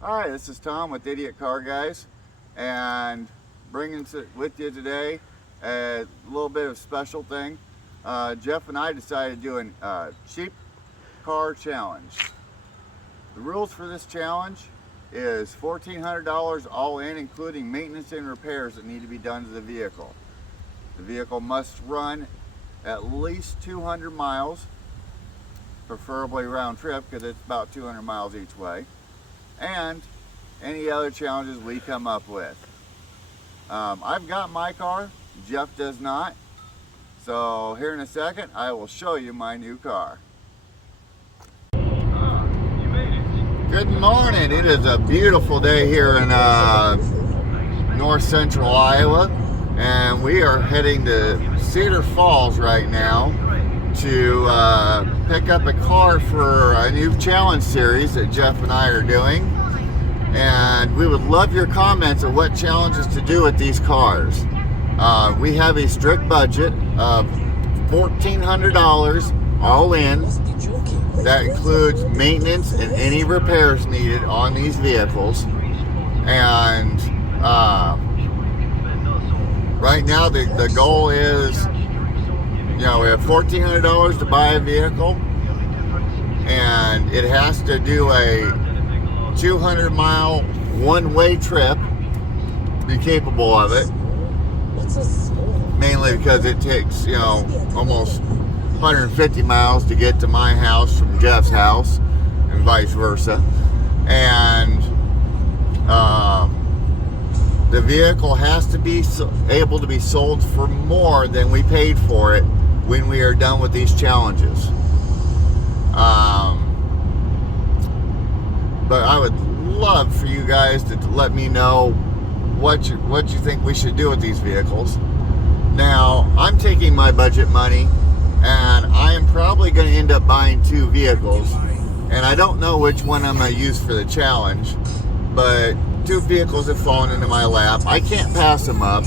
Hi, this is Tom with Idiot Car Guys, and bringing with you today a little bit of special thing. Jeff and I decided to do a cheap car challenge. The rules for this challenge is $1,400 all in, including maintenance and repairs that need to be done to the vehicle. The vehicle must run at least 200 miles, preferably round trip because it's about 200 miles each way, and any other challenges we come up with. I've got my car, Jeff does not, so here in a second I will show you my new car. Good morning. It is a beautiful day here in north central Iowa, and we are heading to Cedar Falls right now to pick up a car for a new challenge series that Jeff and I are doing. And we would love your comments on what challenges to do with these cars. We have a strict budget of $1,400 all in. That includes maintenance and any repairs needed on these vehicles. And right now the goal is, we have $1,400 to buy a vehicle, and it has to do a 200-mile one-way trip, be capable of it. Mainly because it takes, almost 150 miles to get to my house from Jeff's house, and vice versa. And the vehicle has to be able to be sold for more than we paid for it when we are done with these challenges. But I would love for you guys to let me know what you think we should do with these vehicles. Now, I'm taking my budget money, and I am probably going to end up buying two vehicles, and I don't know which one I'm going to use for the challenge, but two vehicles have fallen into my lap. I can't pass them up.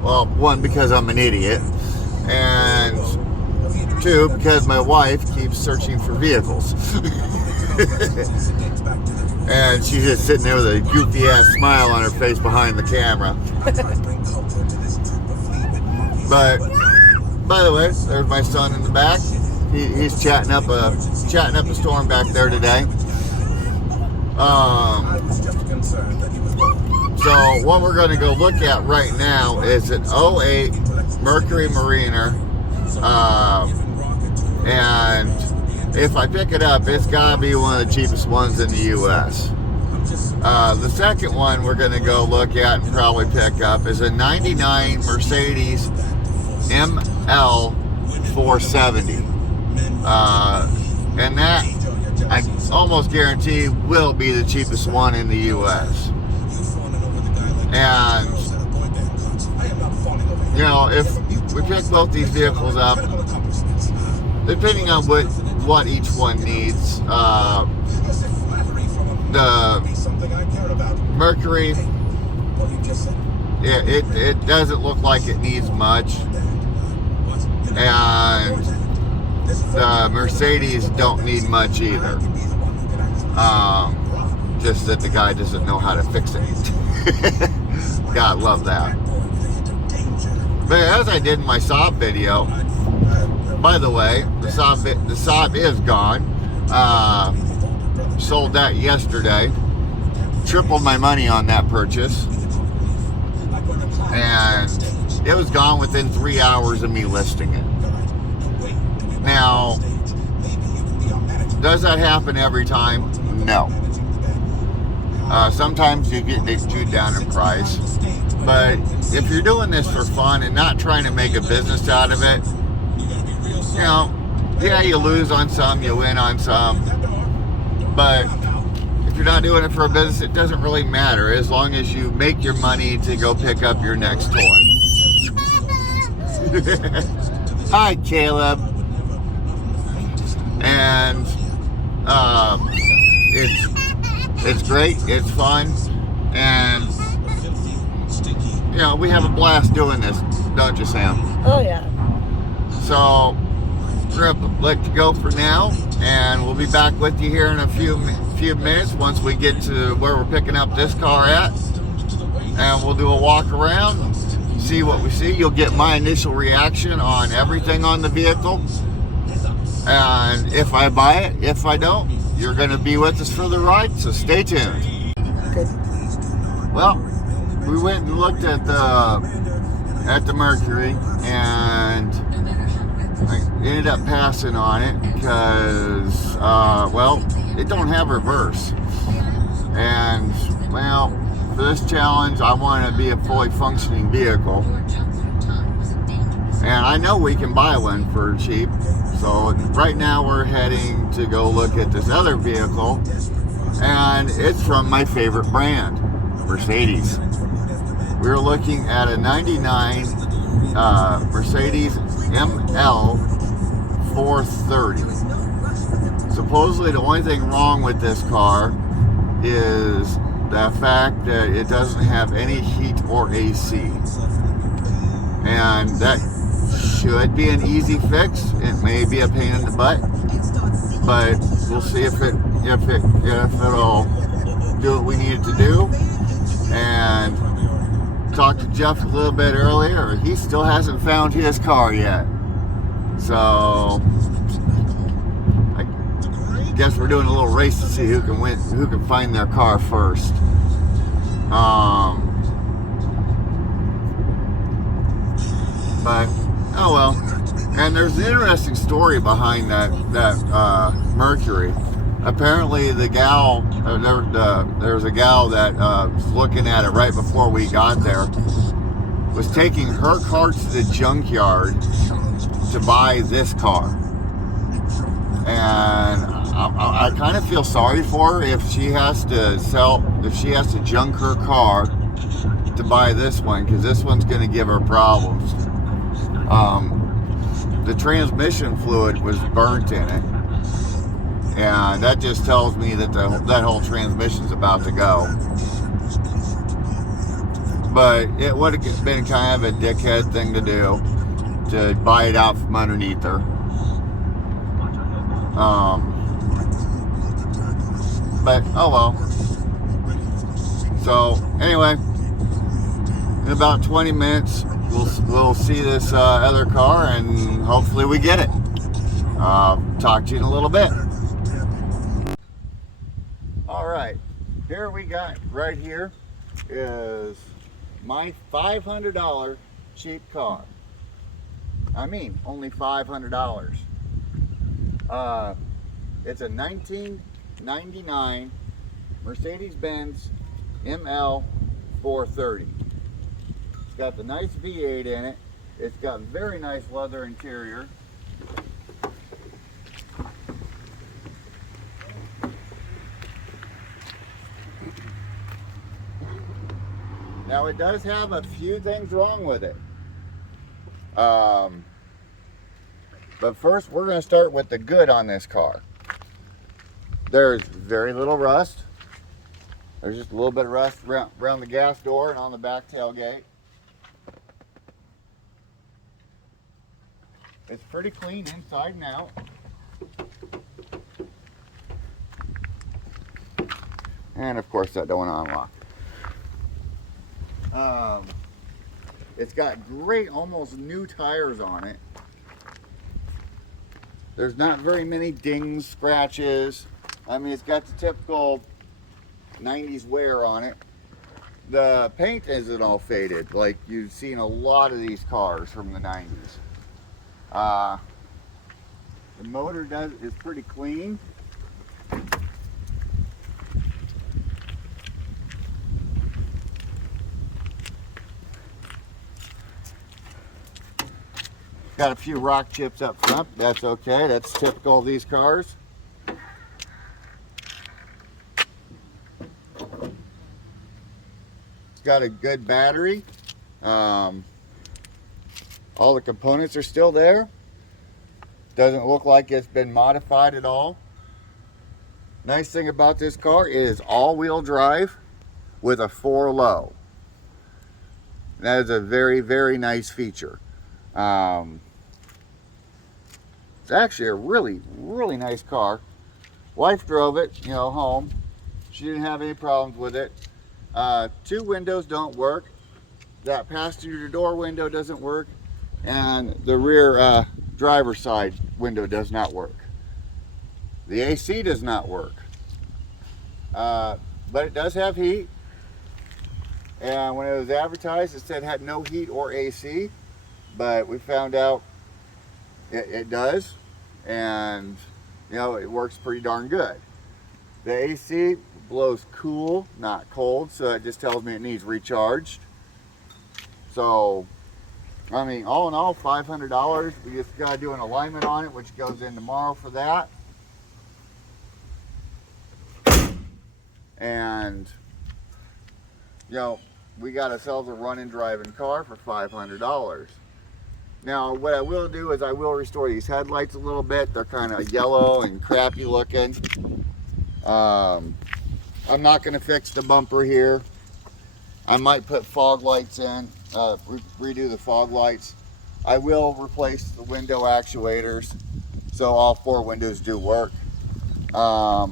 Well, one, because I'm an idiot, and two, because my wife keeps searching for vehicles. And she's just sitting there with a goofy ass smile on her face behind the camera. But by the way, there's my son in the back. He's chatting up a storm back there today. So what we're going to go look at right now is an 08 Mercury Mariner, and if I pick it up, it's got to be one of the cheapest ones in the U.S. The second one we're going to go look at and probably pick up is a 99 Mercedes ML 470. And that, I almost guarantee, will be the cheapest one in the U.S. And, if we pick both these vehicles up, depending on what each one needs, the Mercury, it doesn't look like it needs much, and the Mercedes don't need much either. Just that the guy doesn't know how to fix it. God love that. But as I did in my Saab video, by the way, the Saab is gone. Sold that yesterday. Tripled my money on that purchase. And it was gone within 3 hours of me listing it. Now, does that happen every time? No. Sometimes you get chewed down in price. But if you're doing this for fun and not trying to make a business out of it, yeah, you lose on some, you win on some. But if you're not doing it for a business, it doesn't really matter as long as you make your money to go pick up your next toy. Hi, Caleb. And it's great, it's fun, and we have a blast doing this, don't you, Sam? Oh yeah. So we're gonna let you go for now, and we'll be back with you here in a few few minutes once we get to where we're picking up this car at, and we'll do a walk around, see what we see. You'll get my initial reaction on everything on the vehicle, and if I buy it, if I don't, you're going to be with us for the ride, so stay tuned. Okay. Well, we went and looked at the Mercury, and I ended up passing on it because, well, it don't have reverse. And, well, for this challenge, I want to be a fully functioning vehicle. And I know we can buy one for cheap. So right now we're heading to go look at this other vehicle. And it's from my favorite brand, Mercedes. We're looking at a 99 Mercedes ML 430. Supposedly the only thing wrong with this car is the fact that it doesn't have any heat or AC. And that should be an easy fix. It may be a pain in the butt, but we'll see if it'll do what we need it to do. And talked to Jeff a little bit earlier. He still hasn't found his car yet. So I guess we're doing a little race to see who can win, who can find their car first. But oh well. And there's an interesting story behind that Mercury. Apparently the gal, there's a gal that was looking at it right before we got there, was taking her car to the junkyard to buy this car. And I kind of feel sorry for her if she has to junk her car to buy this one, because this one's going to give her problems. The transmission fluid was burnt in it, and that just tells me that that whole transmission's about to go. But it would have been kind of a dickhead thing to do, to buy it out from underneath her. But oh well. So anyway, in about 20 minutes we'll see this other car, and hopefully we get it. Talk to you in a little bit. All right, here we got right here is my $500 cheap car. I mean, only $500. It's a 1999 Mercedes Benz ML 430. It's got the nice V8 in it. It's got very nice leather interior. Now it does have a few things wrong with it. But first we're going to start with the good on this car. There's very little rust. There's just a little bit of rust around the gas door and on the back tailgate. It's pretty clean inside and out. And of course that don't want to unlock. It's got great, almost new tires on it. There's not very many dings, scratches. I mean, it's got the typical 90s wear on it. The paint isn't all faded like you've seen a lot of these cars from the 90s. The motor is pretty clean. Got a few rock chips up front. That's okay. That's typical of these cars. It's got a good battery. All the components are still there. Doesn't look like it's been modified at all. Nice thing about this car is all-wheel drive with a 4-low. That is a very, very nice feature. It's actually a really, really nice car. Wife drove it, you know, home. She didn't have any problems with it. 2 windows don't work. That passenger door window doesn't work, and the rear driver's side window does not work. The AC does not work, but it does have heat. And when it was advertised, it said it had no heat or AC, but we found out it does, and you know, it works pretty darn good. The AC blows cool, not cold, so it just tells me it needs recharged. So, I mean, all in all, $500. We just got to do an alignment on it, which goes in tomorrow for that. And, you know, we got ourselves a running driving car for $500. Now, what I will do is I will restore these headlights a little bit. They're kind of yellow and crappy looking. I'm not going to fix the bumper here. I might put fog lights in, redo the fog lights. I will replace the window actuators so all 4 windows do work. I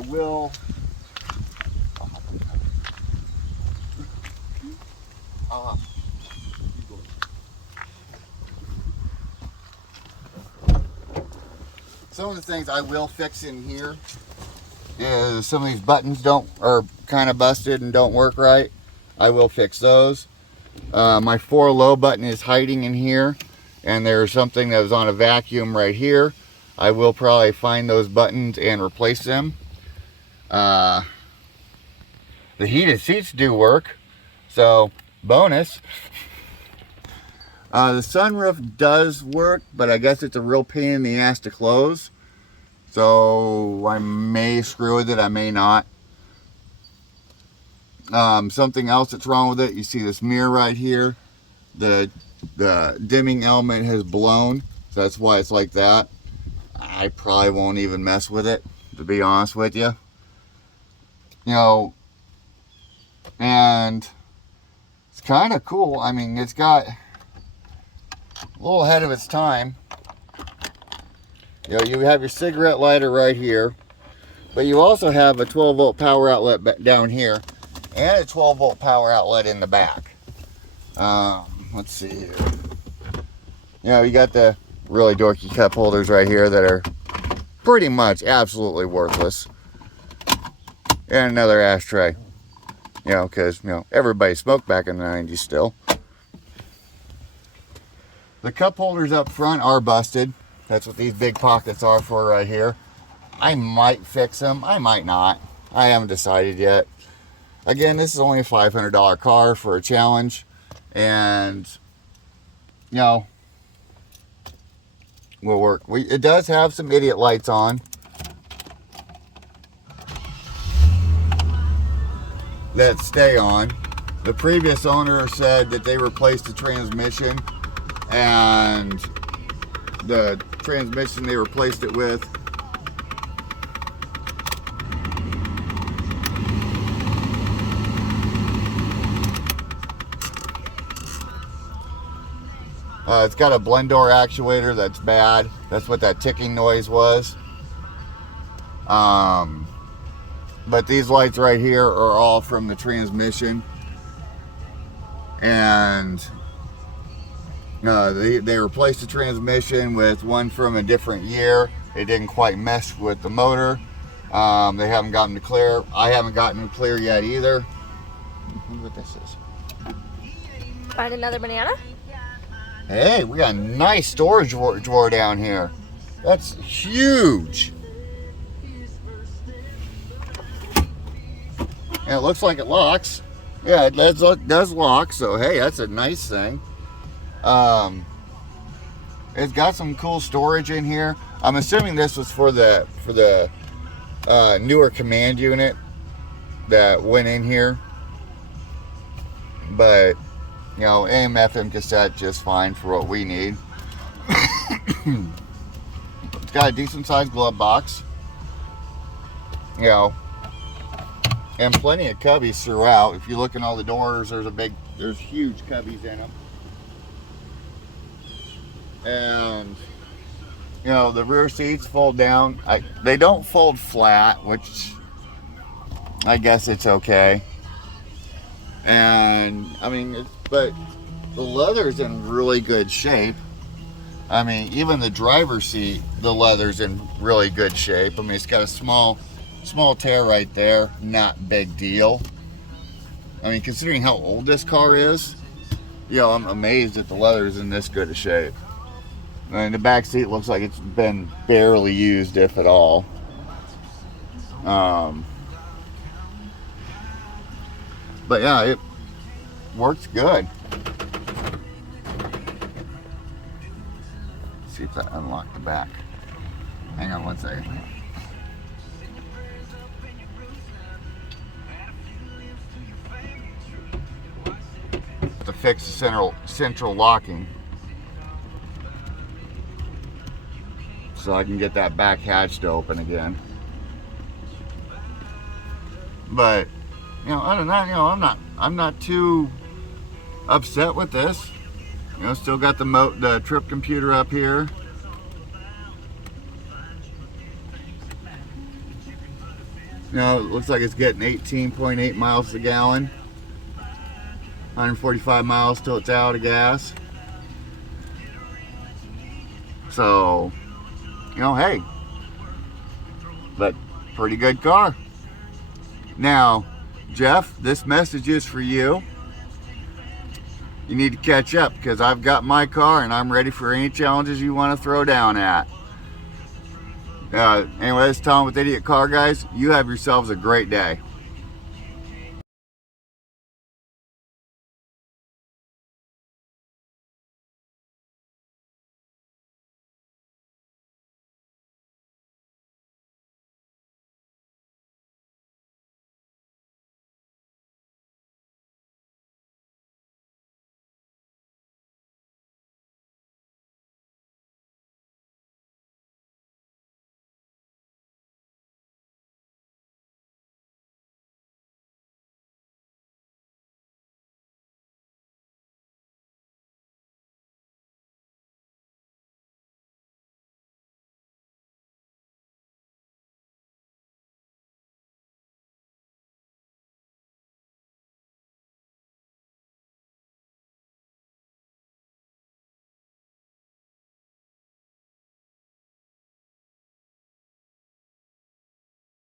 will some of the things I will fix in here is some of these buttons are kind of busted and don't work right. I will fix those. My 4 low button is hiding in here, and there's something that was on a vacuum right here. I will probably find those buttons and replace them. The heated seats do work, so bonus. The sunroof does work, but I guess it's a real pain in the ass to close. So I may screw with it, I may not. Something else that's wrong with it, you see this mirror right here. The dimming element has blown, so that's why it's like that. I probably won't even mess with it, to be honest with you. You know, and it's kind of cool. I mean, it's got a little ahead of its time. You know, you have your cigarette lighter right here, but you also have a 12-volt power outlet down here and a 12-volt power outlet in the back. Let's see here. You know, you got the really dorky cup holders right here that are pretty much absolutely worthless. And another ashtray. You know, because, you know, everybody smoked back in the 90s still. The cup holders up front are busted. That's what these big pockets are for right here. I might fix them. I might not. I haven't decided yet. Again, this is only a $500 car for a challenge. And, you know, will work. It does have some idiot lights on that stay on. The previous owner said that they replaced the transmission, and the transmission they replaced it with it's got a blend door actuator that's bad. That's what that ticking noise was. But these lights right here are all from the transmission, and they replaced the transmission with one from a different year. It didn't quite mesh with the motor. They haven't gotten to clear. I haven't gotten to clear yet either. Look what this is. Find another banana? Hey, we got a nice storage drawer down here. That's huge. And it looks like it locks. Yeah, it does lock, so hey, that's a nice thing. It's got some cool storage in here. I'm assuming this was for the newer command unit that went in here. But, you know, AM FM cassette just fine for what we need. It's got a decent sized glove box. You know, and plenty of cubbies throughout. If you look in all the doors, there's huge cubbies in them. And you know, the rear seats fold down. They don't fold flat, which I guess it's okay. And I mean, but the leather's in really good shape. I mean, even the driver's seat, the leather's in really good shape. I mean, it's got a small tear right there, not big deal. I mean, considering how old this car is, you know, I'm amazed that the leather's in this good a shape. And the back seat looks like it's been barely used, if at all. But yeah, it works good. Let's see if that unlocked the back. Hang on one second. To fix the central locking, so I can get that back hatch to open again. But you know, other than that, you know, I'm not too upset with this. You know, still got the trip computer up here. You know, it looks like it's getting 18.8 miles a gallon. 145 miles till it's out of gas. So, you know, hey, but pretty good car. Now, Jeff, this message is for you. You need to catch up because I've got my car and I'm ready for any challenges you want to throw down at. Anyway, this is Tom with Idiot Car Guys. You have yourselves a great day.